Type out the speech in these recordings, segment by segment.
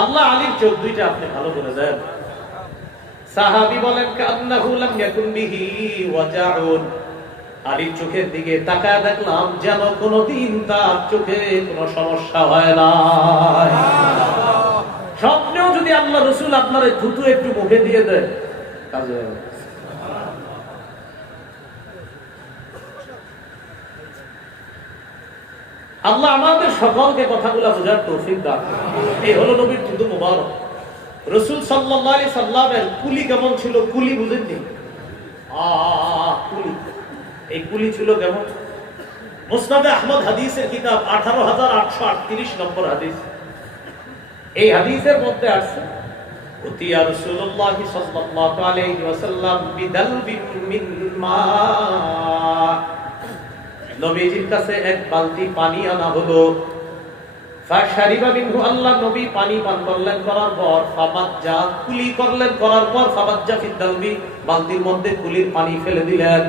আল্লাহ আলীর চোখ দুইটা আপনি ভালো করে দেন। সাহাবী বলেন কান্নাহু লাম ইয়াকুন বিহি ওয়াজাউন, আলীর চোখের দিকে তাকায় দেখলাম যেন কোনোদিন তার চোখে কোনো সমস্যা হয় না। স্বপ্নেও যদি আল্লাহ রাসূল আপনার থুতু একটু মুখে দিয়ে দেয় কাজ হয়ে যাবে। আল্লাহ আমাদের সকলকে কথাগুলো বোঝার তৌফিক দান। এই হলো নবীর থুতু মুবারক। রাসূল সাল্লাল্লাহু আলাইহি সাল্লামের কুলি কেমন ছিল? কুলি বুঝেননি? কুলি, এই কুলি ছিল কেমন? মুসনাদে আহমদ হাদিসের কিতাব 18838 নম্বর হাদিস। এই হাদিসের মধ্যে আছে উতিয়া রাসূলুল্লাহ সাল্লাল্লাহু আলাইহি ওয়াসাল্লাম বিদালবিন মিন মা, নবীজির কাছে এক বালতি পানি আনা হলো। ফাশারিবা মিনহু, আল্লাহ নবী পানি পান করলেন, করার পর ফাবাজ্জা, কুলি করলেন, করার পর ফাবাজ্জা ফিদালবি, বালতির মধ্যে কুলির পানি ফেলে দিলেন।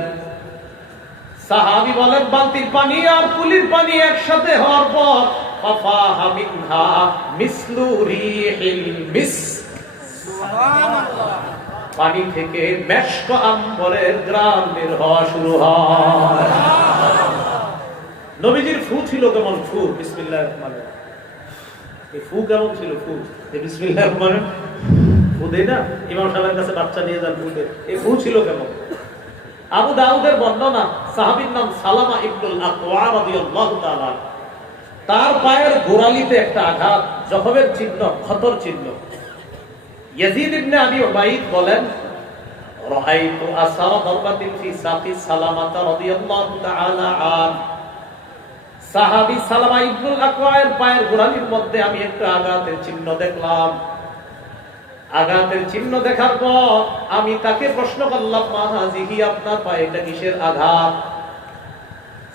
সাহাবী বলেন বালতির পানি আর কুলির পানি একসাথে হওয়ার পর ফাফাহা মিনহা মিসলু রিহিল মিসক, সুবহানাল্লাহ, পানি থেকে মেশক আম্বরের ঘ্রাণ বের হওয়া শুরু হয়। নবীজির ফু ছিল কেমন? ফু বিসমিল্লাহির রহমানির রহিম। এই ফু কেমন ছিল? ফু এই বিসমিল্লাহির রহমানির ফু দেই না, ইমাম সাহেবের কাছে বাচ্চা নিয়ে যান ফু দেয়, এই ফু ছিল কেমন? আবু দাউদের বর্ণনা, সাহাবীর নাম সালামা ইবনুল আকওয়া রাদিয়াল্লাহু তাআলা, তার পায়ের গোড়ালিতে একটা আঘাত, জখমের চিহ্ন, ক্ষতর চিহ্ন। ইয়াজিদ ইবনে আবি উবাইদ বলেন রাআইতু আসারা দারবাতিন ফি সাফি সালামাতা রাদিয়াল্লাহু তাআলা আন, সাহাবী সালামা ইবনুল আকওয়ার পায়ের গোড়ালির মধ্যে আমি একটা আঘাতের চিহ্ন দেখলাম। আঘাতের চিহ্ন দেখার পর আমি তাকে প্রশ্ন করলাম মা হাযিহি, আপনার পায়ে এটা কিসের আঘাত?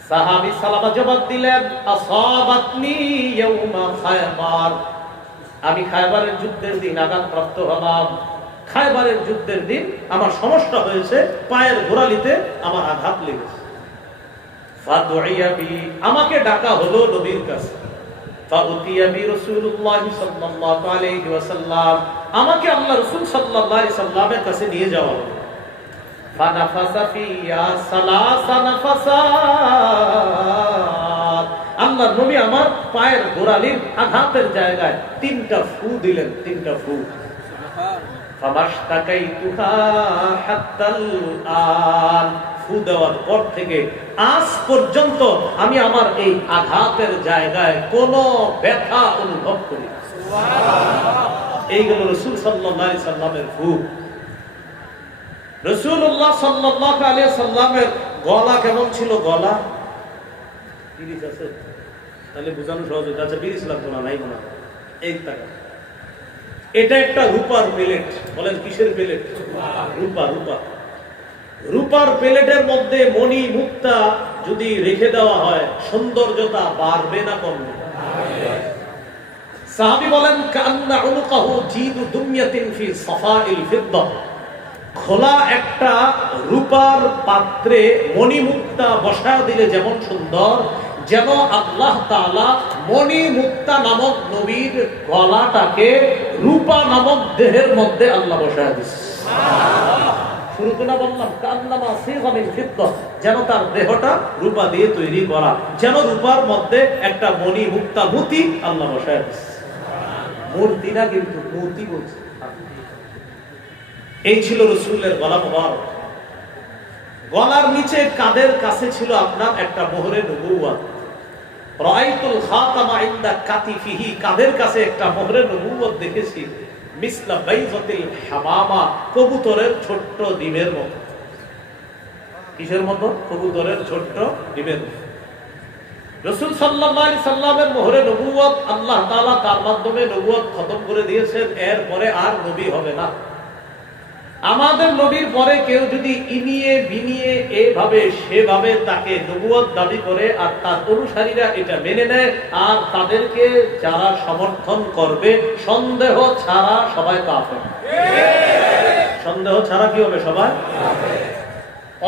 সাহাবী সালামা জবাব দিলেন আসাবাতনি ইয়াউমা খায়বার, আমি খায়বারের যুদ্ধের দিন আঘাতপ্রাপ্ত হলাম। খায়বারের যুদ্ধের দিন আমার সমস্যা হয়েছে, পায়ের গোড়ালিতে আমার আঘাত লেগেছে। ফাদুইয়া বি, আমাকে ডাকা হলো নবীর কাছে। ফাউতিয়া বি রাসূলুল্লাহ সাল্লাল্লাহু আলাইহি ওয়াসাল্লাম, আমাকে আল্লাহ রাসূল সাল্লাল্লাহু আলাইহি সাল্লামের কাছে নিয়ে যাওয়া হলো। ফানাফাসা ফিয়া সালাসা নাফাসাত, আল্লাহ নবী আমার পায়ের গোড়ালির আঘাতের জায়গায় 3টা ফু দিলেন, 3টা ফু। ফামাশতাকাইতুহা হাত্তাল আন, ফু দেওয়ার পর থেকে আজ পর্যন্ত আমি আমার এই আঘাতের জায়গায় কোনো ব্যথা অনুভব করি না। সুবহানাল্লাহ। এই গেল রাসূল সাল্লাল্লাহু আলাইহি সাল্লামের ফু। রাসূলুল্লাহ সাল্লাল্লাহু আলাইহি সাল্লামের গলা কেমন ছিল? গলা বিরিজ আছে, তাহলে বোঝানো সহজ হচ্ছে। আচ্ছা বিরিজ লাগতো না, নাই মনে হয়। এই টাকা, এটা একটা রূপার প্লেট। বলেন কিসের প্লেট? রূপা। রূপা, রূপার প্লেটের মধ্যে মণি মুক্তা যদি রেখে দেওয়া হয় সৌন্দর্যতা বাড়বে না কমবে? সাহাবী বলেন কান্না উনকাহু জিদু দুমিয়াতিন ফি সাফাইল ফিদ্দা, খোলা একটা রূপার পাত্রে মণি মুক্তা বসায় দিলে যেমন সুন্দর, যেন আল্লাহ তাআলা মণি মুক্তা নামক নবীর গলাটাকে রূপা নামক দেহের মধ্যে আল্লাহ বসায় দিয়েছে। সুবহানাল্লাহ। শুরুতে না বললাম কান্নামা সিগামিন ফিদ্দা, যেন তার দেহটা রূপা দিয়ে তৈরি করা, যেন রূপার মধ্যে একটা মণি মুক্তা মতি আল্লাহ বসায় দিয়েছে। মূর্তি না, কিন্তু মতি বলছে। এই ছিল রাসূলের গলা মোবারক। গলার নিচে কাদের কাছে ছিল আপনার একটা মোহরে নবুওয়াত। রাআইতুল খাতামা ইনদা কাতিফিহি, কাদের কাছে একটা মোহরে নবুওয়াত দেখেছি মিসলা বাইজাতিল হামামা, কবুতরের ছোট্ট ডিমের মতো। কিসের মতো? কবুতরের ছোট্ট ডিমের মতো। রাসূল সাল্লাল্লাহু আলাইহি সাল্লামের মোহরে নবুওয়াত আল্লাহ তাআলা তার মাধ্যমে নবুওয়াত খতম করে দিয়েছেন, এরপরে আর নবী হবে না। আমাদের নবীর পরে কেউ যদি ইনিয়ে বিনিয়ে এভাবে সেভাবে তাকে নবুয়ত দাবি করে আর তার অনুসারীরা এটা মেনে নেয়, আর তাদেরকে যারা সমর্থন করবে সন্দেহ ছাড়া সবাই কাফের। সন্দেহ ছাড়া কি হবে? সবাই কাফের।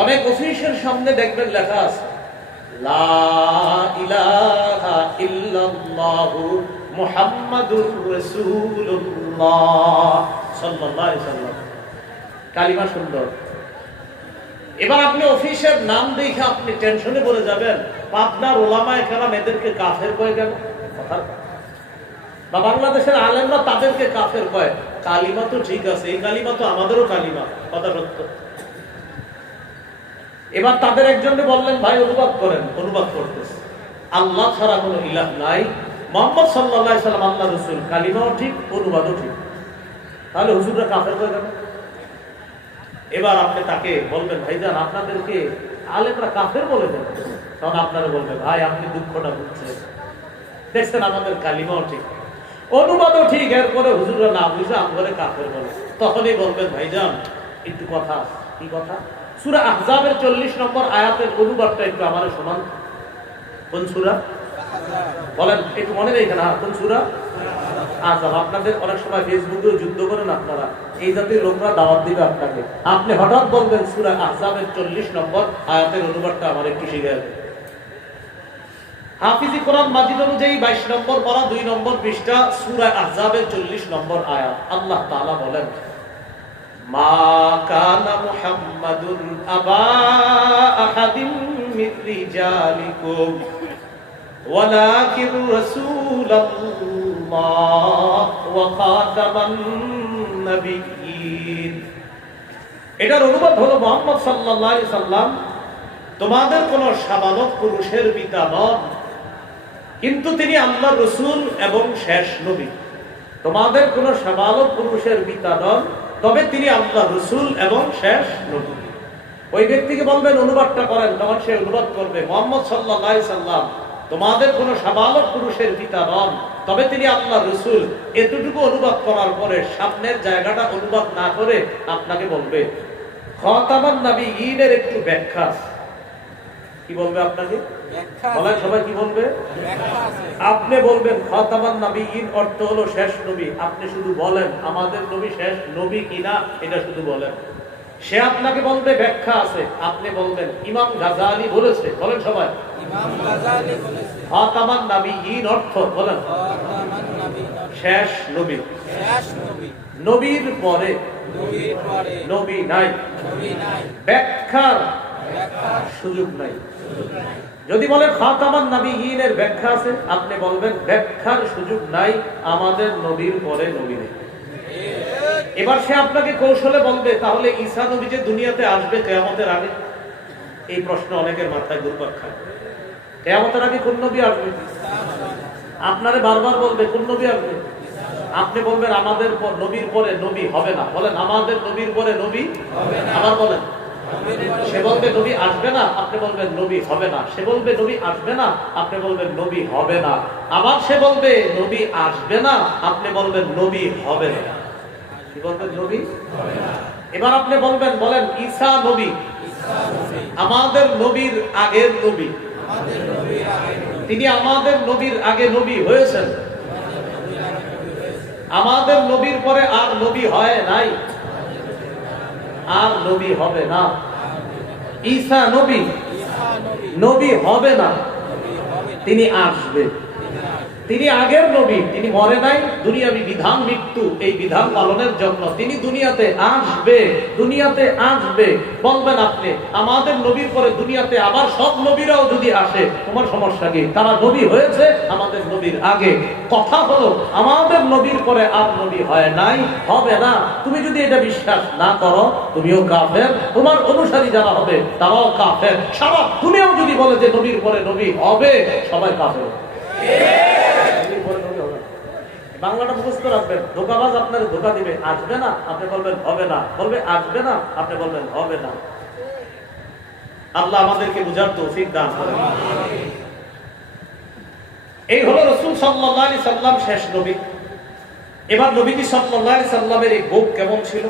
অনেক অফিসের সামনে দেখবেন লেখা আছে লা ইলাহা ইল্লাল্লাহু মুহাম্মাদুর রাসূলুল্লাহ সাল্লাল্লাহু আলাইহি সাল্লাম। কালিমা সুন্দর। এবার আপনি অফিসের নাম দেখে আপনি টেনশনে পড়ে যাবেন, আপনার ওলামায়ে কেরাম এদেরকে কাফের কয় কেন? বা বাংলাদেশের আলেমরা তাদেরকে কাফের কয়। কালিমা তো ঠিক আছে, এই কালিমা তো আমাদেরও কালিমা, কথা সত্য। এবার তাদের একজনকে বললেন, ভাই অনুবাদ করেন। অনুবাদ করতেছে, আল্লাহ ছাড়া কোনো ইলাহ নাই, মুহাম্মদ সাল্লাল্লাহু আলাইহি সাল্লাম আল্লাহর রাসূল, কালিমাও ঠিক, অনুবাদও ঠিক। তাহলে হুজুররা কাফের কয় কেন? এবার আপনি তাকে বলবেন, ভাইজান আপনাদেরকে আলেমরা কাফের বলে দেন। তখন আপনারা বলবেন, ভাই আপনি দুঃখটা বুঝছেন, দেখছেন আমাদের কালিমাও ঠিক, অনুবাদও ঠিক, এরপরে হুজুররা না বুঝে আমাদের কাফের বলে। তখনই বলবেন, ভাইজান একটু কথা। কি কথা? সূরা আহজাবের 40 নম্বর আয়াতের অনুবাদটা একটু আমাদের শোনান। কোন সূরা বলেন? একটু মনে রেখেন। কোন সূরা? আহজাব। আপনাদের অনেক সময় ফেসবুকে যুদ্ধ করেন আপনারা, এই জাতির লোকরা দাওয়াত দিবে আপনাকে, আপনি হঠাৎ বলবেন সূরা আহজাবের 40 নম্বর আয়াতের অনুবাদটা আমার একটু শিখিয়ে দেন। হাফিজি কোরআন মাজিদ অনুযায়ী 22 নম্বর পারা 2 নম্বর পৃষ্ঠা সূরা আহজাবের 40 নম্বর আয়াত। আল্লাহ তাআলা বলেন, মা কানা মুহাম্মাদুন আবা আহাদিন মিন রিজালিকুম ওয়ালাকিন রাসূলুল্লাহ ওয়া খাতামান নাবিয়্যিন। এটার অনুবাদ হলো, মুহাম্মদ সাল্লাল্লাহু আলাইহি সাল্লাম তোমাদের কোন সাবালক পুরুষের পিতা নন, কিন্তু তিনি আল্লাহর রাসূল এবং শেষ নবী। তোমাদের কোন সাবালক পুরুষের পিতা নন, তবে তিনি আল্লাহর রাসূল এবং শেষ নবী। ওই ব্যক্তিকে বলবেন অনুবাদটা করেন, তখন সে অনুবাদ করবে, মুহাম্মদ সাল্লাল্লাহু আলাইহি সাল্লাম তোমাদের কোন সাবালক পুরুষের পিতা নন, তবে তিনি আল্লাহর রাসূল। এতটুকু অনুবাদ করার পরে সামনের জায়গাটা অনুবাদ না করে আপনাকে বলবে খাতামান নবিয়্যিনের একটু ব্যাখ্যা। কি বলবে আপনাকে? বলেন সবাই, কি বলবে? আপনি বলবেন খাতামান নবিয়্যিন অর্থ হলো শেষ নবী। আপনি শুধু বলেন আমাদের নবী শেষ নবী কিনা, এটা শুধু বলেন। সে আপনাকে বলবে ব্যাখ্যা আছে, আপনি বলবেন ইমাম গাজালি বলেছে। বলেন সবাই, ইমাম গাজালি বলেছে। খাতামান নবিয়্যিন অর্থ বলেন শেষ নবী। শেষ নবী, নবীর পরে নবী নাই, ব্যাখ্যার সুযোগ নাই। যদি বলে খাতামান নবিয়্যিনের ব্যাখ্যা আছে, আপনি বলবেন ব্যাখ্যার সুযোগ নাই, আমাদের নবীর পরে নবী নেই। এবার সে আপনাকে কৌশলে বলবে, তাহলে ঈসা নবী যে দুনিয়াতে আসবে কিয়ামতের আগে? এই প্রশ্ন অনেকের মাথায় ঘুরপাক খায়। কিয়ামতের আগে কোন নবী আসবে? আপনারে বারবার বলবে কোন নবী আসবে? আপনি বলবেন আমাদের নবীর পরে নবী হবে না। বলেন আমাদের নবীর পরে নবী হবে না। আবার বলেন। সে বলবে নবী আসবে না, আপনি বলবেন নবী হবে না। সে বলবে নবী আসবে না, আপনি বলবেন নবী হবে না। আবার সে বলবে নবী আসবে না, আপনি বলবেন নবী হবে না। কি বলবেন? নবী হবে না। এবার আপনি বলবেন, বলেন ঈসা নবী, আমাদের নবীর আগের নবী, তিনি আমাদের নবীর আগে নবী হয়েছেন, আমাদের নবীর পরে আর নবী হয় নাই, আর নবী হবে না। ঈসা নবী, নবী হবে না, তিনি আসবে। তিনি আগের নবী, তিনি মরে নাই, দুনিয়াবি বিধান মৃত্যু, এই বিধান পালনের জন্য তিনি দুনিয়াতে আসবে। দুনিয়াতে আসবে। বলবেন আপনি আমাদের নবীর পরে দুনিয়াতে আবার সব নবীরাও যদি আসে, তোমার সমস্যা কি? তারা নবী হয়েছে আমাদের নবীর আগে। কথা হলো আমাদের নবীর পরে আর নবী হয় নাই, হবে না। তুমি যদি এটা বিশ্বাস না করো, তুমিও কাফের, তোমার অনুসারী যারা হবে তারাও কাফের। সারা দুনিয়াও যদি বলে যে নবীর পরে নবী হবে, সবাই কাফের। বাংলাটা মুখস্থ রাখবেন। ধোঁকাবাজ আপনার ধোঁকা দিবে, আসবে না, আপনি বলবেন হবে না। বলবে আসবে না, আপনি বলবেন হবে না। আল্লাহ আমাদেরকে বুঝার তৌফিক দান করেন। এই হলো রাসূল সাল্লাল্লাহু আলাইহি সাল্লাম শেষ নবী। এবার নবীজি সাল্লাল্লাহু আলাইহি সাল্লামের এই বুক কেমন ছিল?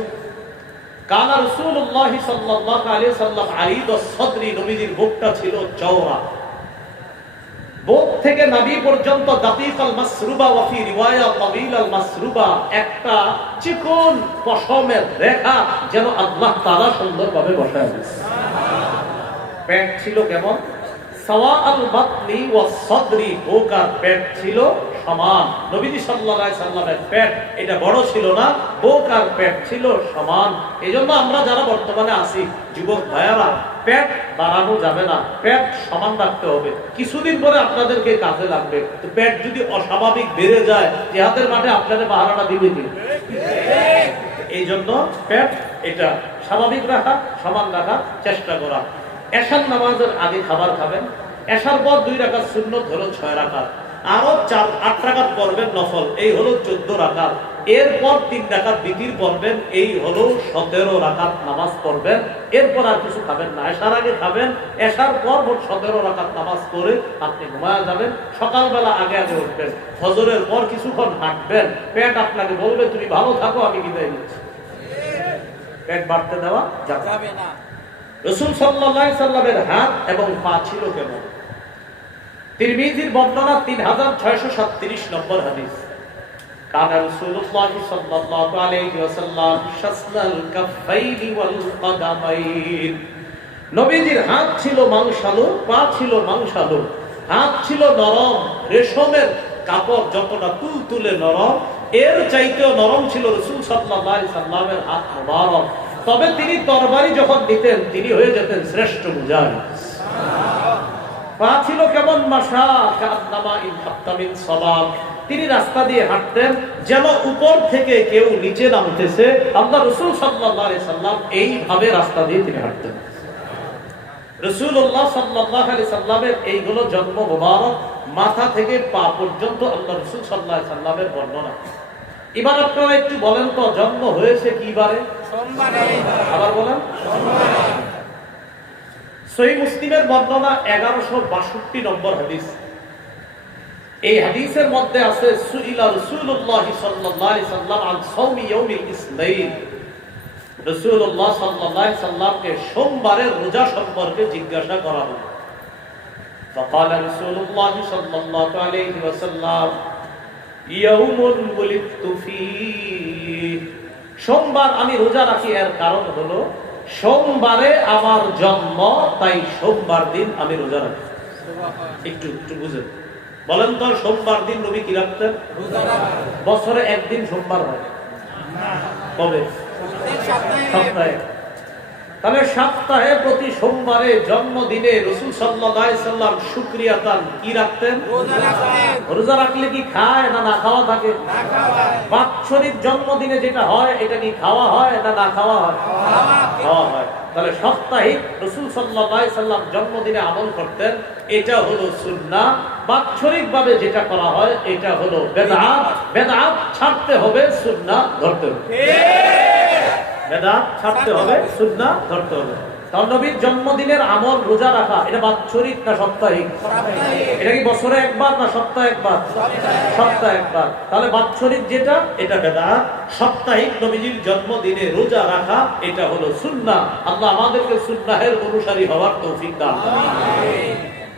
কানা রাসূলুল্লাহ সাল্লাল্লাহু আলাইহি সাল্লাম আরিদাস সাদরি, নবীজির বুকটা ছিল চওড়া। বুক থেকে নাভি পর্যন্ত দাকিকাল মাসরুবা ওয়া ফি রিওয়ায়া তাওয়িলাল মাসরুবা, একটা চিকন পশমের রেখা যেন আল্লাহ তাআলা সুন্দরভাবে বসায় দিয়েছেন। পেট ছিল কেমন? সাওয়াআল বাতনি ওয়াস সাদরি, বুক আর পেট ছিল সমান। নবীজি সাল্লাল্লাহু আলাইহি সাল্লামের পেট এটা বড় ছিল না, বুক আর পেট ছিল সমান। এইজন্য আমরা যারা বর্তমানে আছি যুবক ভাইয়ারা, পেট বাড়ানো যাবে না, পেট সমান রাখতে হবে। কিছুদিন পরে আপনাদেরকে কাজে লাগবে। তো পেট যদি অস্বাভাবিক বেড়ে যায়, জিহাদের মাঠে আপনাদের পাহারাটা দিবে কি? এই জন্য পেট এটা স্বাভাবিক রাখা, সমান রাখার চেষ্টা করা। এশার নামাজের আগে খাবার খাবেন, এশার পর 2 রাকাত সুন্নত হলো 6 রাকাত, আরো 8 রাকাত পড়বেন নফল, এই হলো 14 রাকাত। এরপর 3 রাকাত বিতির পড়বেন, এই হলো 17 রাকাত নামাজ পড়বেন। এরপর আর কিছু খাবেন না, এশার আগে খাবেন, এশার পর মোট 17 রাকাত নামাজ পড়ে আপনি ঘুমায়া যাবেন। সকালবেলা আগে আগে উঠবেন, ফজরের পর কিছুক্ষণ হাঁটবেন। পেট আপনাকে বলবে তুমি ভালো থাকো, আমি বিদায় নিচ্ছি। পেট বাড়তে দেওয়া যাবে না। রাসূল সাল্লাল্লাহু আলাইহি সাল্লামের হাত এবং পা ছিল কেমন? তিরমিজির বর্ণনা 3637 নম্বর হাদিস। কানা রাসূলুল্লাহ সাল্লাল্লাহু আলাইহি ওয়াসাল্লাম শাসনাল কাফাইনি ওয়াল কদামাইন। নবীজির হাত ছিল মাংসালো, পা ছিল মাংসালো। হাত ছিল নরম, রেশমের কাপড় যতটা তুলতুলে নরম, এর চাইতেও নরম ছিল রাসূল সাল্লাল্লাহু আলাইহি সাল্লামের হাত মোবারক। তবে তিনি তরবারি যখন নিতেন, তিনি হয়ে যেতেন শ্রেষ্ঠ মুজাহিদ। পা ছিল কেমন? মাশা কান্নামা ইন হাত্তামিন সালাম। তিনি রাস্তা দিয়ে হাঁটতেন যেন উপর থেকে কেউ নিচে নামতেছে। আল্লাহ রাসূল সাল্লাল্লাহু আলাইহি সাল্লাম এইভাবে রাস্তা দিয়ে তিনি হাঁটতেন। রাসূলুল্লাহ সাল্লাল্লাহু আলাইহি সাল্লামের এইগুলো জন্ম মোবারক, মাথা থেকে পা পর্যন্ত আল্লাহ রাসূল সাল্লাল্লাহু আলাইহি সাল্লামের বর্ণনা। এবার আপনারা একটু বলেন তো, জন্ম হয়েছে কি বারে? সোমবারে। আবার বলেন, সোমবারে। সহিহ মুসলিমের বর্ণনা 1162 নম্বর হাদিস। এই হাদিসের মধ্যে আছে সুইলা রাসূলুল্লাহ সাল্লাল্লাহু আলাইহি সাল্লাম আন সাওমি ইয়াউমিল ইসনাইন। রাসূলুল্লাহ সাল্লাল্লাহু আলাইহি সাল্লামকে সোমবারের রোজা সম্পর্কে জিজ্ঞাসা করা হলো। فقال رسول الله صلى الله عليه وسلم يوم ولدت فيه। সোমবার আমি রোজা রাখি, এর কারণ হলো সোমবারে আমার জন্ম, তাই সোমবার দিন আমি রোজা রাখি। একটু বুঝেন, বলেন তো সোমবার দিন নবী কি রাখতেন? বছরে একদিন সোমবার হয়, কবে? সপ্তাহে। তাহলে সপ্তাহে প্রতি সোমবারে জন্মদিনে রাসূল সাল্লাল্লাহু আলাইহি সাল্লাম শুকরিয়াতান কি রাখতেন? রোজা রাখলে কি খায় না না খাওয়া থাকে? বাৎসরিক জন্মদিনে যেটা হয়, এটা কি খাওয়া হয় না না খাওয়া হয়? খাওয়া হয়। তাহলে সাপ্তাহিক রাসূল সাল্লাল্লাহু আলাইহি সাল্লাম জন্মদিনে আমল করতেন, এটা হলো সুন্নাহ। বাৎসরিক ভাবে যেটা করা হয় এটা হলো বেদআত। বেদআত ছাড়তে হবে, সুন্নাহ ধরতে হবে। বেদআত ছাড়তে হবে, সুন্নাহ ধরতে হবে। তাহলে নবীর জন্মদিনের আমল রোজা রাখা, এটা বাৎসরিক না সাপ্তাহিক? এটা কি বছরে একবার না সপ্তাহে একবার? সপ্তাহে একবার। তাহলে বাৎসরিক যেটা, এটা বেদআত। সাপ্তাহিক নবীজির জন্মদিনে রোজা রাখা, এটা হলো সুন্নাহ। আল্লাহ আমাদেরকে সুন্নাহের অনুসারী হওয়ার তৌফিক দান করুন।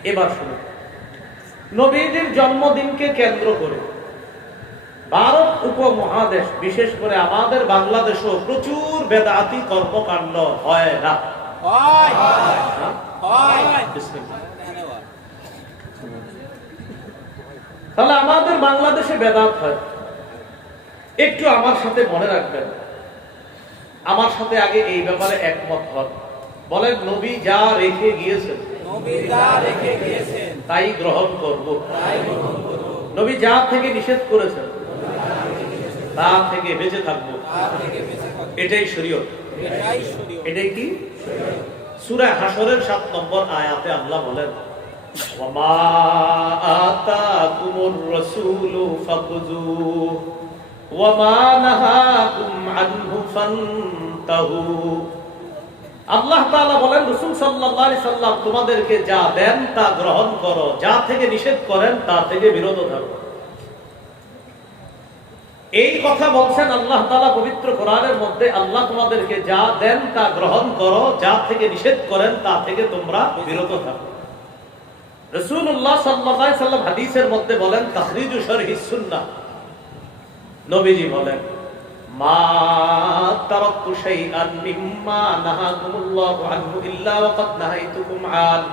এবার শুনুন, নবীজির জন্মদিনকে কেন্দ্র করে ভারত উপমহাদেশ, বিশেষ করে আমাদের বাংলাদেশও প্রচুর বেদাতি কর্মকাণ্ড হয় না? তাহলে আমাদের বাংলাদেশে বেদাত হয়। একটু আমার সাথে মনে রাখবেন, আমার সাথে আগে এই ব্যাপারে একমত হন। বলেন, নবী যা রেখে গিয়েছেন তাই গ্রহণ করব। নবী যা থেকে নিষেধ করেছেন তা থেকে বেঁচে থাকবো, এটাই শরীয়ত। এটাই কি? সূরা হাশরের 7 নম্বর আয়াতে আল্লাহ বলেন, ওয়ামা আতাকুমুর রাসূলু ফাখুযুহু ওয়ামা নাহাকুম আনহু ফান্তাহু। আল্লাহ তাআলা বলেন, রাসূল সাল্লাল্লাহু আলাইহি সাল্লাম তোমাদেরকে যা দেন তা গ্রহণ করো, যা থেকে নিষেধ করেন তা থেকে বিরত থাকো। এই কথা বলছেন আল্লাহ তাআলা পবিত্র কোরআনের মধ্যে। আল্লাহ তোমাদেরকে যা দেন তা গ্রহণ করো, যা থেকে নিষেধ করেন তা থেকে তোমরা বিরত থাকো। রাসূলুল্লাহ সাল্লাল্লাহু আলাইহি সাল্লাম হাদিসের মধ্যে বলেন, তাখরিজু শারহিস সুন্নাহ, নবীজি বলেন, মা তারাকতু শাইআন মিম্মা নাহাকুমুল্লাহু আনহু ইল্লা ওয়াকাদ নাহাইতুকুম আন।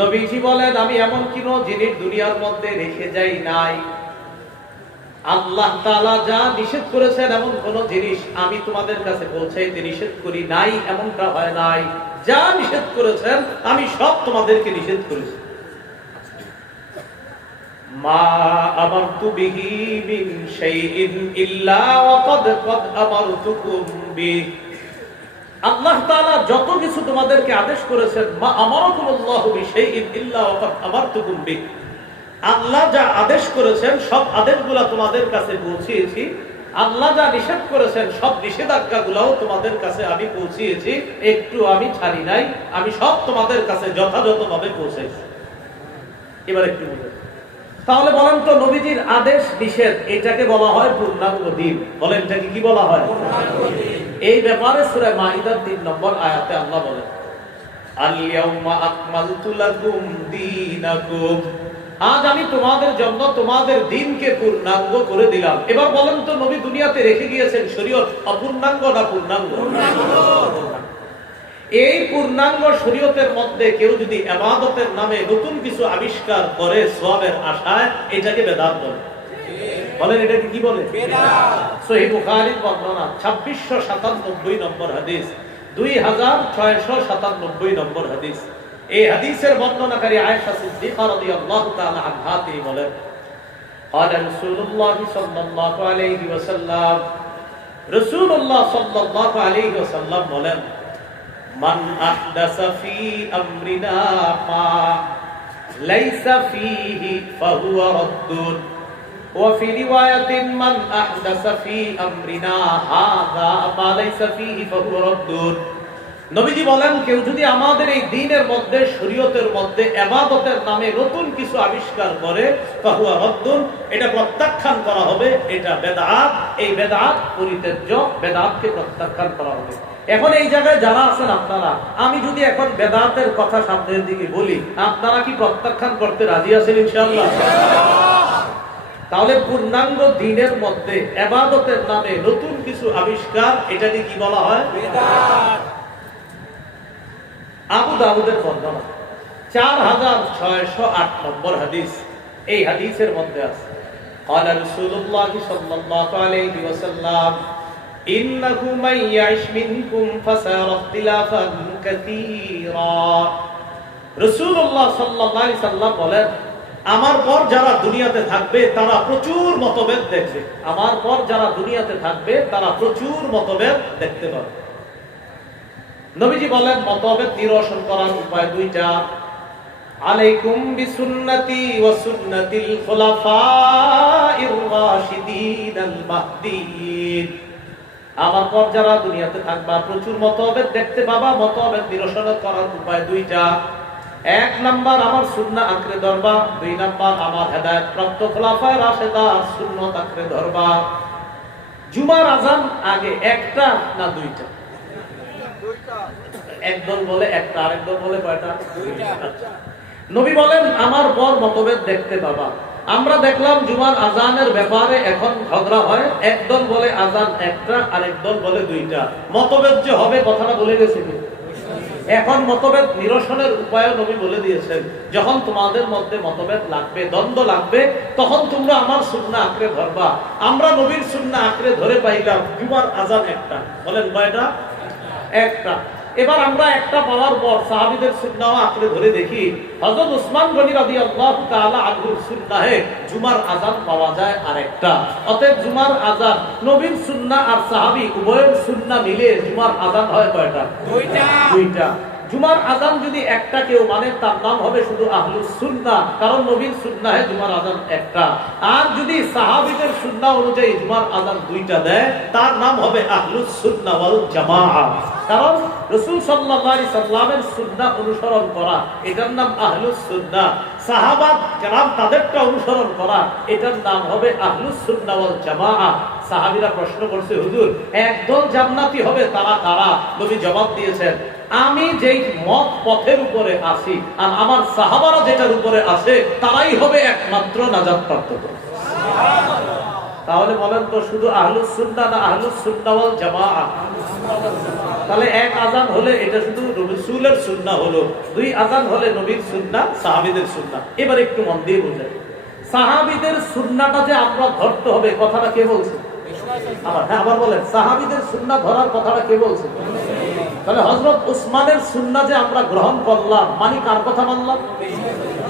নবীজি বলেন, আমি এমন কোন জিনিস দুনিয়ার মধ্যে রেখে যাই নাই, আল্লাহ তাআলা যা নিষেধ করেছেন এমন কোন জিনিস আমি তোমাদের কাছে পৌঁছাইতে নিষেধ করি নাই, এমনটা হয় নাই। যা নিষেধ করেছেন আমি সব তোমাদেরকে নিষেধ করেছি। মা আমারতু বিহি মিন শাইইন ইল্লা ওয়া ক্বাদ আমারতুকুম বিহি, আল্লাহ তাআলা যত কিছু তোমাদেরকে আদেশ করেছেন, মা আমারাকুমুল্লাহু বিশাইইন ইল্লা ওয়া ক্বাদ আমারতুকুম বিহি, আল্লাহ যা আদেশ করেছেন সব আদেশগুলো তোমাদের কাছে পৌঁছিয়েছি। আল্লাহ যা নিষেধ করেছেন সব নিষেধাজ্ঞাগুলোও তোমাদের কাছে আমি পৌঁছিয়েছি, একটু আমি ছাড়ি নাই, আমি সব তোমাদের কাছে যথাযথভাবে পৌঁছেছি। এবার একটু বুঝুন, তাহলে বলেন তো নবীজির আদেশ নিষেধ এটাকে বলা হয় পূর্ণাঙ্গ দ্বীন। বলেন এটাকে কি বলা হয়? এই ব্যাপারে সূরা মাইদার 3 নম্বর আয়াতে আল্লাহ বলেন, আল ইয়াউমা আকমালতু লাকুম দীনাকুম, আজ আমি তোমাদের জন্য তোমাদের দ্বীনকে পূর্ণাঙ্গ করে দিলাম। এবার বলেন তো নবী দুনিয়াতে রেখে গিয়েছেন শরীয়ত অপূর্ণাঙ্গ না পূর্ণাঙ্গ? এই পূর্ণাঙ্গ শরীয়তের মধ্যে কেউ যদি ইবাদতের নামে নতুন কিছু আবিষ্কার করে সওয়াবের আশায়, এটাকে বেদাত বলে। বলেন এটাকে কি বলে? বেদাত। সহিহ বুখারীর বর্ণনা 2697 নম্বর হাদিস, 2697 নম্বর হাদিস। এই হাদিসের বর্ণনাকারী আয়েশা সিদ্দিকা রাদিয়াল্লাহু তাআলা আনহা তিনি বলেন, قال رسول الله صلى الله عليه وسلم, রাসূলুল্লাহ সাল্লাল্লাহু আলাইহি ওয়াসাল্লাম বলেন, মান আহদাসা ফি আমরিনা মা লাইসা ফিহি ফাহুয়া রাদ্দুন, ওয়া ফি রিওয়ায়াতিন মান আহদাসা ফি আমরিনা হাযা মা লাইসা ফিহি ফাহুয়া রাদ্দুন। নবীজি বলেন, কেউ যদি আমাদের এই দ্বীনের মধ্যে শরীয়তের মধ্যে ইবাদতের নামে নতুন কিছু আবিষ্কার করে, ফাহুয়া রাদ্দুন, এটা প্রত্যাখ্যান করা হবে, এটা বেদাত, এই বেদাত পরিত্যাজ্য, বেদাতকে প্রত্যাখ্যান করা হবে। এখন এই জায়গায় যারা আছেন আপনারা, আমি যদি এখন বেদাতের কথা সামনের দিকে বলি, আপনারা কি প্রত্যাখ্যান করতে রাজি আছেন ইনশাআল্লাহ? তাহলে পূর্ণাঙ্গ দ্বীনের মধ্যে ইবাদতের নামে নতুন কিছু আবিষ্কার, এটাকে কি বলা হয়? বেদাত। আবু দাউদের বর্ণনা 4608 নম্বর হাদিস, এই হাদিসের মধ্যে আছে, قال رسول الله صلى الله عليه وسلم, إنه من يعش منكم فسيرى اختلافا كثيرا। রাসূলুল্লাহ সাল্লাল্লাহু আলাইহি সাল্লাম বলেন, আমার পর যারা দুনিয়াতে থাকবে তারা প্রচুর মতভেদ দেখবে। আমার পর যারা দুনিয়াতে থাকবে তারা প্রচুর মতভেদ দেখতে পাবে। নবীজি বলেন, মতভেদ নিরসন করার উপায় দুইটা, আলাইকুম বিসুন্নতি ওয়া সুন্নাতিল খুলাফাইর রাশিদিনাল মাহদিয়িন। আমার পর যারা দুনিয়াতে থাকবা প্রচুর মতভেদ দেখতে পাবা, মতভেদ নিরসন করার উপায় দুইটা, এক নাম্বার আমার সুন্নাহ আঁকড়ে ধরবা, দুই নাম্বার আমার হেদায়েত প্রাপ্ত খুলাফায়ে রাশিদার সুন্নাত আঁকড়ে ধরবা। জুমার আযান আগে একটা না দুইটা? একদল বলে একটা, আরেকদল বলে কয়টা? দুইটা। নবী বলেন, আমার পর মতভেদ দেখতে পাবা। আমরা দেখলাম জুমার আজানের ব্যাপারে এখন ঝগড়া হয়, একদল বলে আজান একটা, আরেক দল বলে দুইটা। মতভেদ যে হবে কথাটা বলে গেছে। এখন মতভেদ নিরসনের উপায় নবী বলে দিয়েছেন, যখন তোমাদের মধ্যে মতভেদ লাগবে, দ্বন্দ্ব লাগবে, তখন তোমরা আমার সুন্নাহ আঁকড়ে ধরবা। আমরা নবীর সুন্নাহ আঁকড়ে ধরে পাইলাম জুমার আজান একটা। বলেন কয়টা? একটা। এবার আমরা একটা পাওয়ার পর সাহাবীদের সুন্নাহ আঁকড়ে ধরে দেখি, হযরত উসমান গনি রাদিয়াল্লাহু তাআলা আনহুর সুন্নাহে জুমার আযান পাওয়া যায় আরেকটা। অতএব জুমার আযান নবীর সুন্নাহ আর সাহাবী উভয়ের সুন্নাহ মিলে জুমার আযান হয় কয়টা? দুইটা। দুইটা। জুমার আযান যদি একটা কেউ মানে তার নাম হবে শুধু আহলুস সুন্নাহ, কারণ নবীর সুন্নাহে জুমার আযান একটা। আর যদি সাহাবীদের সুন্নাহ অনুযায়ী জুমার আযান দুইটা দেয়, তার নাম হবে আহলুস সুন্নাহ ওয়াল জামাআহ। কারণ রাসূল সাল্লাল্লাহু আলাইহি সাল্লামের সুন্নাহ অনুসরণ করা, এটার নাম আহলুস সুন্নাহ। সাহাবা কেরাম তাদেরটা অনুসরণ করা, এটার নাম হবে আহলুস সুন্নাহ ওয়াল জামাআহ। সাহাবীরা প্রশ্ন করছে, হুজুর একদল জান্নাতি হবে, তারা কারা? নবী জবাব দিয়েছেন, আমি যেই মত পথের উপরে আছি আর আমার সাহাবারা যেটার উপরে আছে, তারাই হবে একমাত্র নাজাত প্রাপ্ত। তাহলে বলেন তো শুধু আহলুস সুন্নাহ না আহলুস সুন্নাহ ওয়াল জামাআহ? তাহলে এক আযান হলে এটা শুধু রাসূলের সুন্নাহ হলো, দুই আযান হলে নবীর সুন্নাহ, সাহাবীদের সুন্নাহ। এবার একটু মন দিয়ে বুঝেন, সাহাবীদের সুন্নাহটা যে আমরা ধরতে হবে, কথাটা কে বলছে? আবার বলেন, সাহাবীদের সুন্নাহ ধরার কথাটা কে বলছে? তাহলে হযরত উসমানের সুন্নাহ যে আমরা গ্রহণ করলাম, মানে কার কথা মানলাম?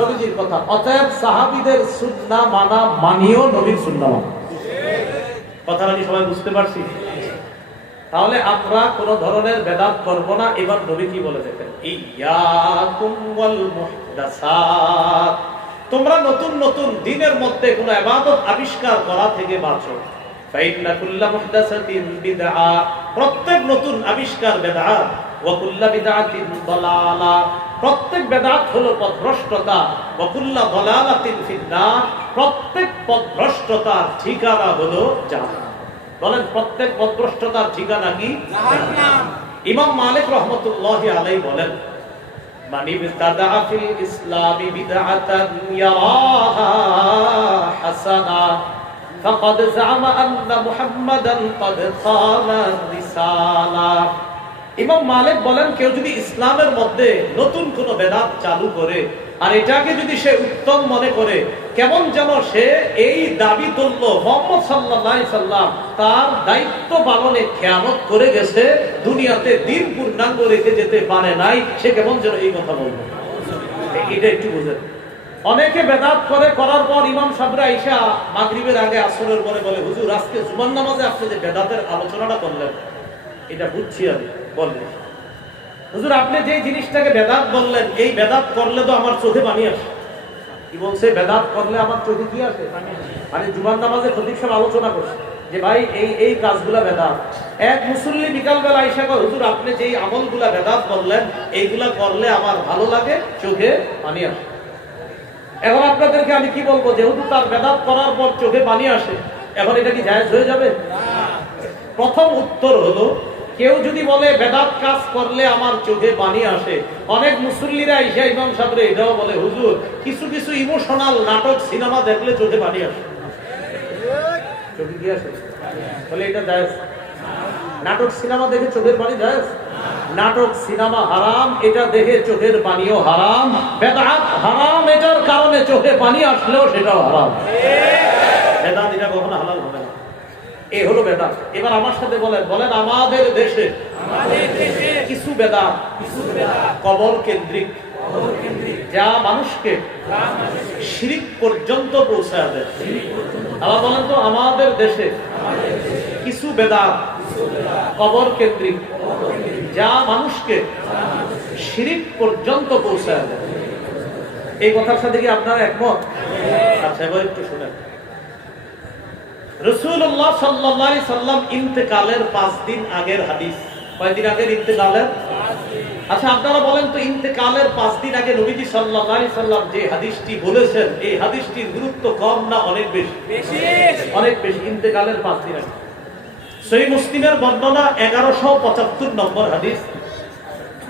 নবীজির কথা। অতএব সাহাবীদের সুন্নাহ মানা মানিও নবীর সুন্নাহ মানা। কথাটা কি সবাই বুঝতে পারছি? তাহলে আমরা কোন ধরনের বেদাত করব না। এবার নবী কি বলে দেখেন, ইয়াকুম ওয়াল মুহদাসাত, তোমরা নতুন নতুন দিনের মধ্যে কোন ইবাদত আবিষ্কার করা থেকে বাঁচো। ফাইন্না কুল্লা মুহদাসাতিন বিদআ, প্রত্যেক নতুন আবিষ্কার বিদআত। ওয়া কুল্লা বিদআতিন দালালা, প্রত্যেক বেদাত হলো পথভ্রষ্টতা। ওয়া কুল্লা দালালাতিন ফিন্নার, প্রত্যেক পথভ্রষ্টতার ঠিকানা হলো জাহান্নাম। বলেন, প্রত্যেক পথভ্রষ্টতার ঠিকানা কি? জাহান্নাম। ইমাম মালিক রাহমাতুল্লাহি আলাইহি বলেন, মান ইবতাদা ফিল ইসলামি বিদআতান ইয়ারাহা হাসানা ফাকাদ জামা আন্না মুহাম্মাদান ক্বাদ খানা রিসালা। ইমাম মালিক বলেন, কেউ যদি ইসলামের মধ্যে নতুন কোন বেদাত চালু করে আর এটাকে যদি সে উত্তম মনে করে, কেমন যেন সে এই দাবি তুলল মুহাম্মদ সাল্লাল্লাহু আলাইহি সাল্লাম তার দায়িত্ব পালনে খেয়ানত করে গেছে, দুনিয়াতে দিন পূর্ণাঙ্গ রেখে যেতে পারে নাই, সে কেমন যেন এই কথা বলল। এটা একটু বুঝেন। অনেকে বেদাত করে, করার পর ইমাম সাহেবরা আইসা মাগরিবের আগে আসরের পরে বলে, হুজুর আজকে জুমার নামাজে আপনি যে বেদাতের আলোচনাটা করলেন এটা বুঝছি আমি। বললেন, হুজুর আপনি যে জিনিসটাকে বেদাত বললেন, এই বেদাত করলে তো আমার চোখে পানি আসে। কি বলছে? বেদাত করলে আমার চোখে কি আসে? মানে জুমার নামাজে খতিব সাহেব আলোচনা করছে যে ভাই এই এই কাজগুলা বেদাত। এক মুসল্লি বিকাল বেলা আইসা কয়, হুজুর আপনি যেই আমলগুলা বেদাত বললেন এইগুলা করলে আমার ভালো লাগে, চোখে পানি আসে। এখন আপনাদেরকে আমি কি বলবো, যেহেতু তার বেদাত করার পর চোখে পানি আসে, এখন এটা কি জায়েজ হয়ে যাবে? প্রথম উত্তর হলো, কেউ যদি বলে বেদাত কাজ করলে আমার চোখে পানি আসে, অনেক মুসল্লিরা ইসা ইমাম সাহেবরে এটাও বলে, হুজুর কিছু কিছু ইমোশনাল নাটক সিনেমা দেখলে চোখে পানি আসে। চোখে কি আসে? বলে এটা জায়েজ? নাটক সিনেমা দেখে চোখের পানি জায়েজ? নাটক সিনেমা হারাম, এটা দেখে চোখের পানিও হারাম। বেদাত হারাম, এটার কারণে চোখে পানি আসলেও সেটাও হারাম। বেদাত এটা কখনো হালাল হবে না। এই হলো বেদাত। এবার আমার সাথে বলেন, বলেন আমাদের দেশে কিছু বেদাত কবর কেন্দ্রিক, যা মানুষকে শিরিক পর্যন্ত পৌঁছায় দেয়। আবার বলেন তো, আমাদের দেশে কিছু বেদাত কবর কেন্দ্রিক, যা মানুষকে শিরিক পর্যন্ত পৌঁছায় দেয়। এই কথার সাথে কি আপনারা একমত? আচ্ছা, এবার একটু শুনেন। রাসূলুল্লাহ সাল্লাল্লাহু আলাইহি সাল্লাম ইন্তেকালের 5 দিন আগের হাদিস। কয়দিন আগের ইন্তেকালের? আচ্ছা আপনারা বলেন তো, ইন্তেকালের 5 দিন আগে নবীজি সাল্লাল্লাহু আলাইহি সাল্লাম যে হাদিসটি বলেছেন, এই হাদিসটির গুরুত্ব কম না অনেক বেশি? অনেক বেশি। ইন্তেকালের 5 দিন আগে সহিহ মুসলিমের বর্ণনা 1175 নম্বর হাদিস,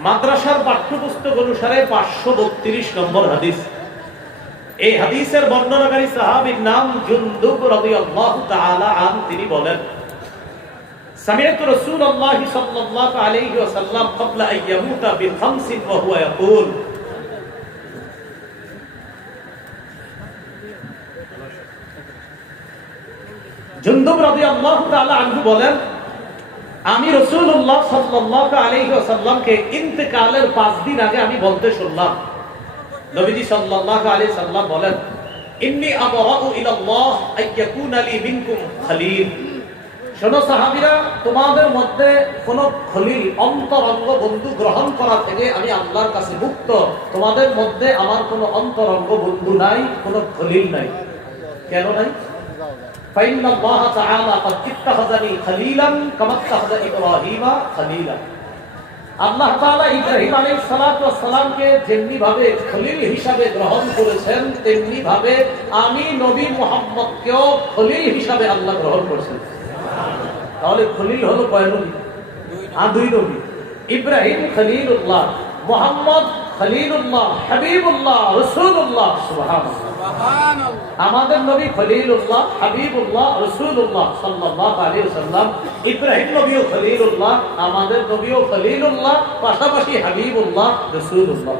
মাদ্রাসার পাঠ্যপুস্তক অনুসারে 532 নম্বর হাদিস। এই হাদিসের বর্ণনাকারী সাহাবীর নাম জুনদুব রাদিয়াল্লাহু তাআলা আন। তিনি বলেন, সামি'তু রাসূলুল্লাহ সাল্লাল্লাহু আলাইহি ওয়াসাল্লাম ক্বাবলা আন ইয়ামুতা বিখামসিন ওয়া হুয়া ইয়াকুল, জুনদুব রাদিয়াল্লাহু তাআলা আনহু বলেন, আমি রাসূলুল্লাহ সাল্লাল্লাহু আলাইহি ওয়াসাল্লামকে ইন্তেকালের 5 দিন আগে আমি বলতে শুনলাম, নবীজি সাল্লাল্লাহু আলাইহি সাল্লাম বলেন, ইন্নী আবরাউ ইলাল্লাহ আইয়াকুনা লি মিনকুম খলিল। শোনো সাহাবীরা, তোমাদের মধ্যে কোন খলিল, অন্তরঙ্গ বন্ধু গ্রহণ করা থেকে আমি আল্লাহর কাছে মুক্ত। তোমাদের মধ্যে আমার কোনো অন্তরঙ্গ বন্ধু নাই, কোনো খলিল নাই। কেন নাই? ফাইন্নাল্লাহ তাআলা ক্বাদ ইত্তাখাযানি খলিলান কামা ইত্তাখাযা ইব্রাহিমা খলিলা। আল্লাহ তাআলা ইব্রাহিম আলাইহিস সালাতু ওয়াস সালামকে যেমনি ভাবে খলিল হিসাবে গ্রহণ করেছেন, তেমনি ভাবে আমি নবী মুহাম্মদকেও খলিল হিসাবে আল্লাহ গ্রহণ করেছেন। তাহলে খলিল হলো কয় নবী? দুই নবী। ইব্রাহিম খলিলুল্লাহ, মুহাম্মদ খলিলুল্লাহ, হাবিবুল্লাহ, রাসূলুল্লাহ। সুবহানাল্লাহ। আমাদের নবী খলিলুল্লাহ, হাবিবুল্লাহ, রাসূলুল্লাহ সাল্লাল্লাহু আলাইহি ওয়াসাল্লাম। ইব্রাহিম নবীও খলিলুল্লাহ, আমাদের নবীও খলিলুল্লাহ, পাশাপাশি হাবিবুল্লাহ, রাসূলুল্লাহ।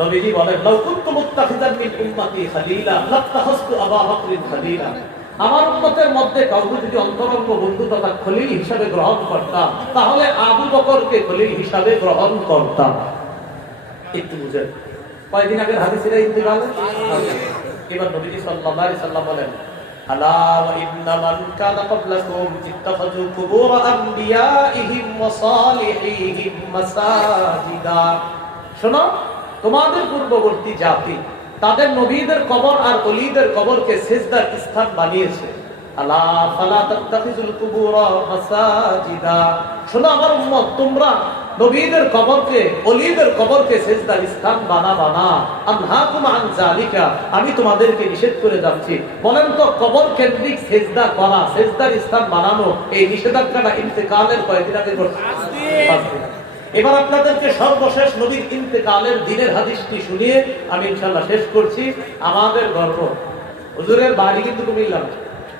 নবীজি বলেন, লাউ কুনতু মুত্তাখিযান মিন উম্মতি খলিলা লাত্তাখাযতু আবা বকরিন খলিলা। আমার উম্মতের মধ্যে কাউকে যদি অন্তরঙ্গ বন্ধু তথা খলিল হিসাবে গ্রহণ করতাম, তাহলে আবু বকরকে খলিল হিসাবে গ্রহণ করতাম। একটু বুঝেন, কয়েকদিন আগের হাদিসের ইন্তেকাল। এবার নবীজি সাল্লাল্লাহু আলাইহি সাল্লাম বলেন, আলা ওয়া ইন্না মান কানা ক্বাবলাকুম ইত্তাখাযু কুবুর আমবিয়াইহিম ওয়া সালিহিহিম মাসাজিদা। শোনো, তোমাদের পূর্ববর্তী জাতি তাদের নবীদের কবর আর ওলিদের কবরকে সিজদার স্থান বানিয়েছে। আলা ফালা তাত্তাখিযুল কুবুর মাসাজিদা। শোনো আমার উম্মত, তোমরা নবীদের কবরকে, ওলিদের কবরকে সিজদার স্থান বানাবা না। আনহাকুম আন যালিকা, আমি তোমাদেরকে নিষেধ করে যাচ্ছি। বলেন তো, কবর কেন্দ্রিক সিজদা করা, সিজদার স্থান বানানো, এই নিষেধাজ্ঞাটা ইন্তেকালের কয়দিন আগে করছে? 5 দিন। এবার আপনাদেরকে সর্বশেষ নবীর ইন্তেকালের দিনের হাদিসটি শুনিয়ে আমি ইনশাআল্লাহ শেষ করছি। আমাদের গর্ব, হুজুরের বাড়ি কিন্তু কুমিল্লা,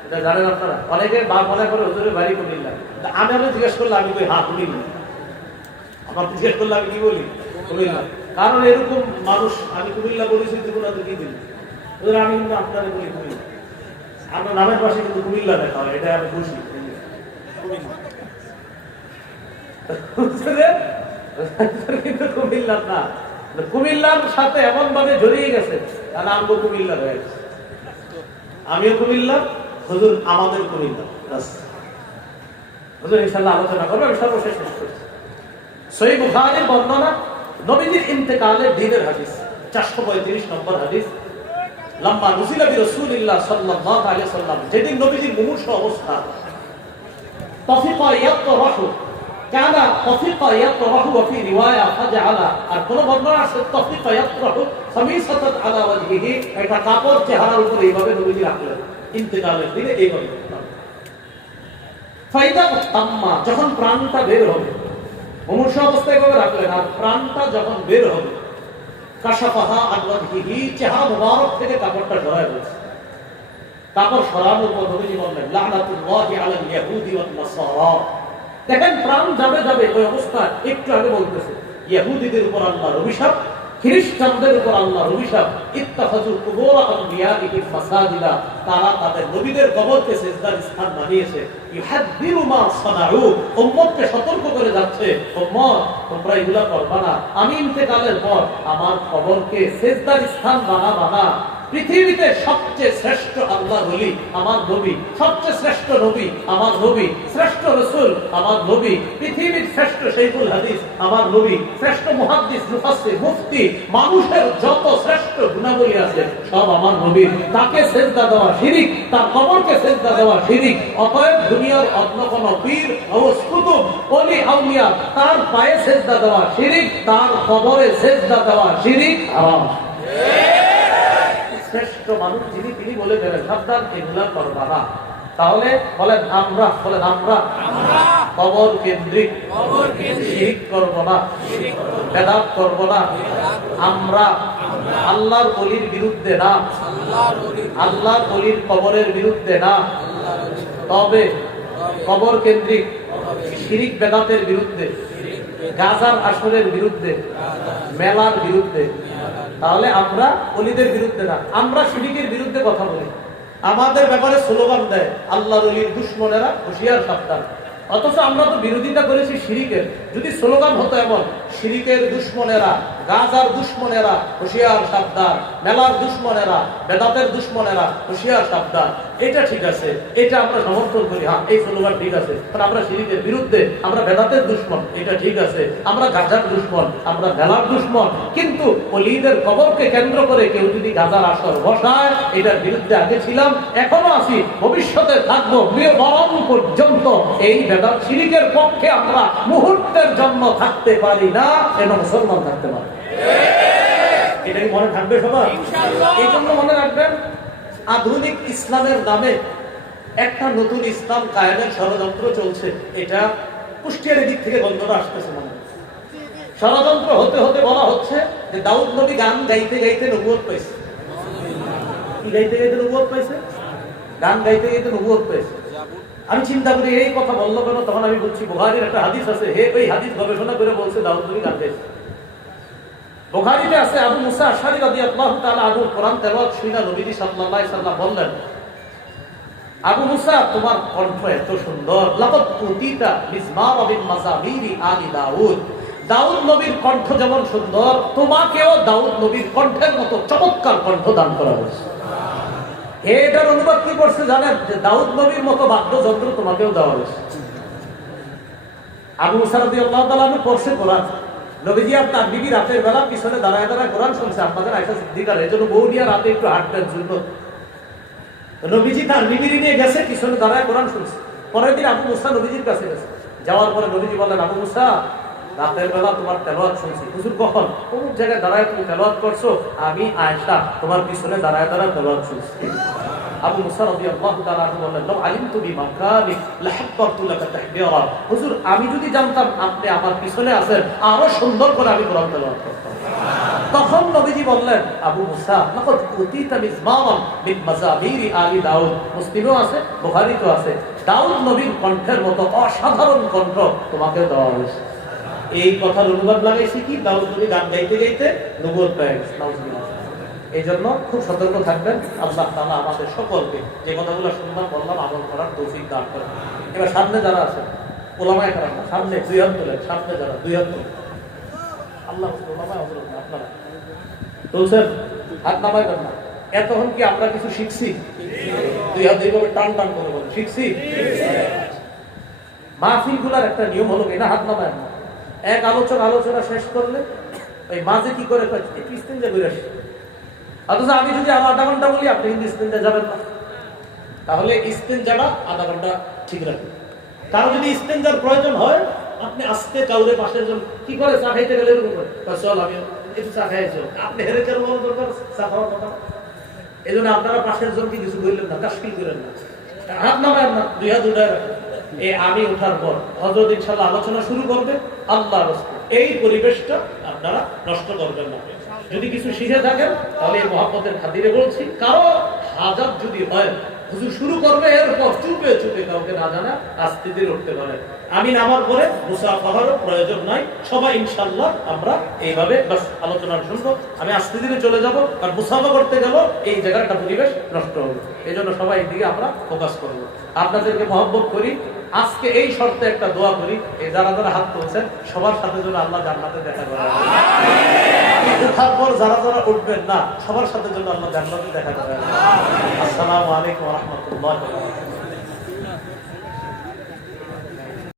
এটা জানেন আপনারা। অনেকে মনে করে হুজুরের বাড়ি কুমিল্লা। আমি জিজ্ঞেস করলে আমি কই হ্যাঁ কুমিল্লা। আমার জিজ্ঞেস করলে আমি কি বলি? কুমিল্লা। কারণ এরকম মানুষ আমি কুমিল্লা বলেছি, জীবন কি দিন হুজুর, আমি কিন্তু আপনারা বলি কুমিল্লা। আপনার নামের পাশে কিন্তু কুমিল্লা দেখা হয়, এটা আমি খুশি। কিন্তু কুমিল্লার না, কুমিল্লার সাথে এমন ভাবে জড়িয়ে গেছে, কারণ আমগো কুমিল্লা হয়ে গেছে। আমিও কুমিল্লা, হুজুর আমাদের কুমিল্লা। হুজুর ইনশাআল্লাহ আলোচনা করবো। আমি সর্বশেষ শেষ করছি। সহিহ বুখারীর বর্ণনা, নবীজির ইন্তেকালের দিনের হাদিস, 435 নম্বর হাদিস। লাম্মা নুজিলা বিরাসূলিল্লাহ সাল্লাল্লাহু আলাইহি ওয়াসাল্লাম, যেদিন নবীজির মুমূর্ষু অবস্থা, তাফিকা ইয়াতরাহু কানা তাফিকা ইয়াতরাহু ওয়া ফি রিওয়ায়া ফাজআলা, আর কোন বর্ণনা আছে তাফিকা ইয়াতরাহু খামিসাতান আলা ওয়াজহিহি, একটা কাপড় চেহারার উপরে এইভাবে নবীজি রাখলেন ইন্তেকালের দিনে। এইভাবে ফাইদা তাম্মা, যখন প্রাণটা বের হবে, মুমূর্ষু অবস্থায় এভাবে রাখলেন, আর প্রাণটা যখন বের হবে, কাশাফাহা আন ওয়াজহিহি, চেহারা মুবারক থেকে কাপড়টা সরায় দিয়েছে। কাপড় সরানোর পর নবীজি বললেন, লানাতুল্লাহি আলাল ইয়াহুদি ওয়ান নাসারা। দেখেন, প্রাণ যাবে যাবে ওই অবস্থা একটু আগে বলতেছে, ইহুদিদের উপর আল্লাহর অভিশাপ, খ্রিস্টানদের উপর আল্লাহর অভিশাপ। ইত্তাখাযু কুবুর আমবিয়াইহিম মাসাজিদা, তারা তাদের নবীদের কবরকে সিজদার স্থান বানিয়েছে। ইউহাদ্দিরু মা সানাউ, উম্মতকে সতর্ক করে যাচ্ছে, উম্মত তোমরা এগুলা করবা না। আমি ইন্তেকালের পর আমার কবরকে সিজদার স্থান বানাবা না। পৃথিবীতে সবচেয়ে শ্রেষ্ঠ আল্লাহর ওলি আমার নবী, সবচেয়ে শ্রেষ্ঠ নবী আমার নবী, শ্রেষ্ঠ রাসূল আমার নবী, পৃথিবীর শ্রেষ্ঠ শাইখুল হাদিস আমার নবী, শ্রেষ্ঠ মুহাদ্দিস, মুফাসসির, মুফতি, মানুষের যত শ্রেষ্ঠ গুণাবলী আছে সব আমার নবী। তাকে সিজদা দেওয়া শিরক, তার কবরকে সিজদা দেওয়া শিরক। অতএব দুনিয়ার অন্য কোন পীর, গাউস, কুতুব, ওলি, আউলিয়া, তার পায়ে সিজদা দেওয়া শিরক, তার কবরে সিজদা দেওয়া শিরক হারাম। শ্রেষ্ঠ মানুষ যিনি, তিনি বলে গেলেন সাবধান, এগুলা করবা না। তাহলে বলেন আমরা, বলেন আমরা কবর কেন্দ্রিক শিরক করব না, বেদাত করব না। আমরা আল্লাহর ওলির বিরুদ্ধে না, আল্লাহর ওলির কবরের বিরুদ্ধে না, তবে কবর কেন্দ্রিক শিরক বেদাতের বিরুদ্ধে, গাজার আসরের বিরুদ্ধে, মেলার বিরুদ্ধে। তাহলে আমরা ওলিদের বিরুদ্ধে না, আমরা শিরকের বিরুদ্ধে কথা বলি। আমাদের ব্যাপারে স্লোগান দেয় আল্লাহর ওলির দুশমনেরা হুঁশিয়ার সাবধান। অথচ আমরা তো বিরোধিতা করেছি শিরকের। যদি স্লোগান হতো এমন, শিরকের দুশমনেরা, গাজার দুশমনেরা হুঁশিয়ার সাবধান, মেলার দুশমনেরা, বেদাতের দুশমনেরা হুঁশিয়ার সাবধান, এটা ঠিক আছে, এটা আমরা সমর্থন করি, হ্যাঁ এই স্লোগান ঠিক আছে। কারণ আমরা শিরকের বিরুদ্ধে, আমরা বেদাতের দুশমন, এটা ঠিক আছে। আমরা গাজার দুশমন, আমরা মেলার দুশমন। কিন্তু ওলিদের কবরকে কেন্দ্র করে কেউ যদি গাজার আসর বসায়, এটার বিরুদ্ধে আগে ছিলাম, এখনো আছি, ভবিষ্যতে থাকবো, মরণ পর্যন্ত। এই বেদাত শিরকের পক্ষে আমরা মুহূর্তের জন্য থাকতে পারি না, এবং মুসলমান থাকতে পারি। এটাই মনে থাকবে সবার। এই জন্য মনে রাখবেন, আধুনিক ইসলামের নামে একটা নতুন ইসলাম কায়েমের ষড়যন্ত্র চলছে। এটা কুষ্টিয়ার দিক থেকে গন্ধটা আসতেছে। মানে ষড়যন্ত্র হতে হতে বলা হচ্ছে যে দাউদ নবী গান গাইতে গাইতে নবুয়ত পেয়েছে। কি গাইতে গাইতে নবুয়ত পাইছে? গান গাইতে গাইতে নবুয়ত পাইছে। আমি চিন্তা করি এই কথা বললো কেন, তখন আমি বলছি বুখারীর একটা হাদিস আছে, হে ওই হাদিস গবেষণা করে বলছে দাউদ নবী গান গাইছে। বুখারীতে আছে আবু মুসা আশআরী রাদিয়াল্লাহু তাআলা আনহু কোরআন তেলাওয়াত শুনে নবীজি সাল্লাল্লাহু আলাইহি সাল্লাম বললেন, আবু মুসা তোমার কণ্ঠ এত সুন্দর, লাকাদ উতিতা মিজমার বিন মাযামিরি আলি দাউদ, দাউদ নবীর কণ্ঠ যেমন সুন্দর তোমাকেও দাউদ নবীর কণ্ঠের মতো চমৎকার কণ্ঠ দান করা হয়েছে। এটার অনুবাদ কি করছে জানেন? যে দাউদ নবীর মতো বাদ্যযন্ত্র তোমাকেও দেওয়া হয়েছে। আবু মুসা রাদিয়াল্লাহু তাআলা আনহু পড়ছে কোরআন, নবীজি আপনার বিবি রাতের বেলা পিছনে দাঁড়ায় দাঁড়ায় কোরআন শুনছে, আপনাদের আয়েশা সিদ্দিকার এজন্য বউ নিয়ে রাতে একটু হাঁটতেন জন্য, নবীজি তার বিবির নিয়ে গেছে পিছনে দাঁড়ায় কোরআন শুনছে। পরের দিন আবু মুসা নবীজির কাছে গেছে, যাওয়ার পরে নবীজি বললেন, আবু মুসা রাতের বেলা তোমার তেলাওয়াত শুনছি। হুজুর কখন? কোন জায়গায় দাঁড়ায় তুমি তেলাওয়াত করছো? আমি আয়েশা তোমার পিছনে দাঁড়ায় দাঁড়ায় তেলাওয়াত শুনছি। আবু মুসা রাদিয়াল্লাহু তাআলা আনহু বললেন, লাউ আলিমতু বিমাকানি লাহাব্বাতু লাকা তাহবীরা, হুজুর আমি যদি জানতাম আপনি আমার পিছনে আছেন আরো সুন্দর করে আমি কোরআন তেলাওয়াত করতাম। তখন নবীজি বললেন, আবু মুসা লাকাদ উতিতা মিজমারান মিন মাযামিরি আলি দাউদ, মুসলিমও আছে বুখারীতেও আছে, দাউদ নবীর কণ্ঠের মতো অসাধারণ কণ্ঠ তোমাকে দেওয়া হয়েছে। এই কথার অনুবাদ লাগাইছি কি, দাউদ নবী গান গাইতে গাইতে নবুয়ত পেয়ে গেছে। এই জন্য খুব সতর্ক থাকবেন। আল্লাহ তাআলা আমাদের সকলকে যে কথাগুলো শুনলাম বললাম আমল করার তৌফিক দান করেন। এবার সামনে যারা আছেন ওলামায়ে কেরাম, সামনে দুই হাত তোলেন, সামনে যারা দুই হাত তোলেন, আল্লাহ ওলামায়ে হযরত আপনারা তুলছেন, হাত নামাইবেন না। এতক্ষণ কি আমরা কিছু শিখছি? দুই হাত এইভাবে টান টান করে বলেন, শিখছি? মাহফিলগুলার একটা নিয়ম হলো কি না, হাত নামায় না। এক আলোচনা শেষ করলে ওই মাঝে কি করে একটু ইস্তেঞ্জা করে আসি, অথচ আমি যদি আরো আধা ঘন্টা বলি আপনি কিন্তু ইস্তেঞ্জা যাবেন না, তাহলে ইস্তেঞ্জাটা আধা ঘন্টা ঠিক রাখবেন। কারো যদি ইস্তেঞ্জার প্রয়োজন হয় আপনি আস্তে কাউরে পাশের জন কি করে চা খাইতে গেলে এরকম করে, চল আমি একটু চা খাইছো, আপনি হেরে কেন বলার দরকার চা খাওয়ার কথা। এই জন্য আপনারা পাশের জনকে কিছু বললেন না, তাশকিল করেন না, হাত নামায় না, দুই হাত উঠায় রাখেন। আমি ওঠার পর হযরত ইনশাআল্লাহ আলোচনা শুরু করবে, আল্লাহর রাস্তায় এই পরিবেশটা আপনারা নষ্ট করবেন না। যদি কিছু শিখে থাকেন তাহলে এই মহব্বতের খাতিরে বলছি, কারো হাজাত যদি হয় হুজুর শুরু করবে, এরপর চুপে চুপে কাউকে না জানা আস্তে ধীরে উঠতে পারে। আমি নামার পরে মুসাফাহারও প্রয়োজন নাই, সবাই ইনশাআল্লাহ আমরা এইভাবে বাস আলোচনা শুনবো। আমি আস্তে ধীরে চলে যাব, কারণ মুসাফা করতে গেল এই জায়গাটা পরিবেশ নষ্ট হবে। এই জন্য সবাই দিকে আমরা ফোকাস করবো। আপনাদেরকে মহব্বত করি। আজকে এই শর্তে একটা দোয়া করি, এই যারা যারা হাত তুলছেন সবার সাথে যেন আল্লাহ জান্নাতে দেখা করে। উঠার পর যারা যারা উঠবেন না সবার সাথে যেন আল্লাহ জান্নাতে দেখা করে। আসসালামু আলাইকুম ওয়া রাহমাতুল্লাহি ওয়া বারাকাতুহু।